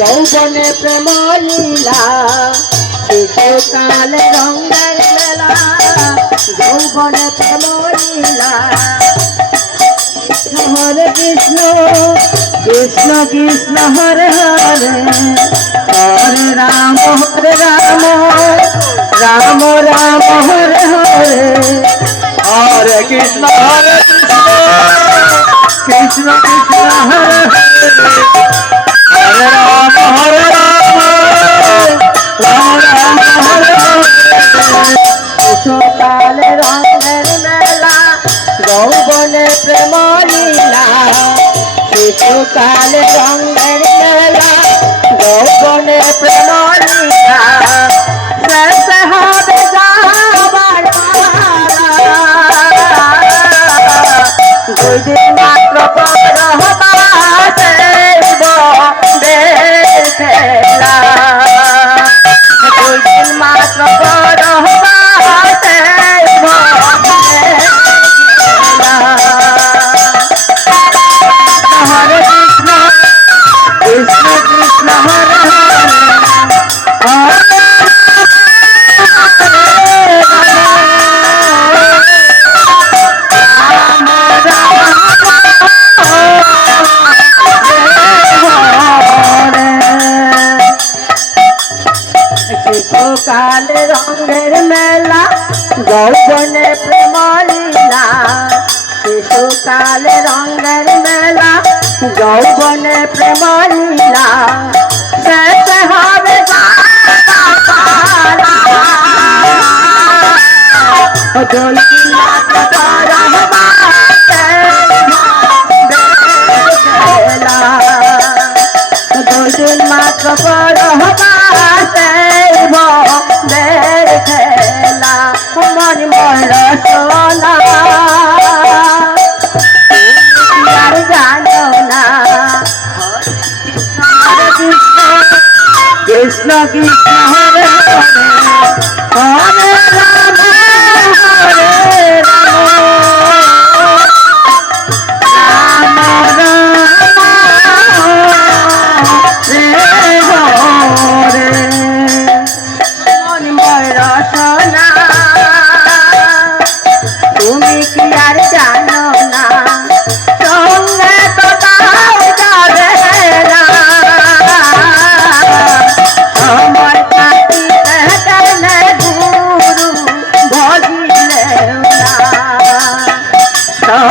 যৌবনে প্রেম লীলা শিশুকাল রঙের মেলা। যৌবনে প্রেম লীলা। হরে কৃষ্ণ কৃষ্ণ কৃষ্ণ, হরে হরে। হরে রাম হরে রাম। রাম রাম, হরে হরে। হরে কৃষ্ণ হরে কৃষ্ণ। কৃষ্ণ কৃষ্ণ, হরে হরে। শিশুকালে রঙের মেলা যৌবনে প্রেম কাল রঙের মেলা যৌবনে প্রেম লীলা শিশুকাল রঙের মেলা যৌবনে প্রেম লীলা শেষ হবে। মাত্র পর হবা দেব দেখেলা মন মর আর জানো না কৃষ্ণ কৃষ্ণ।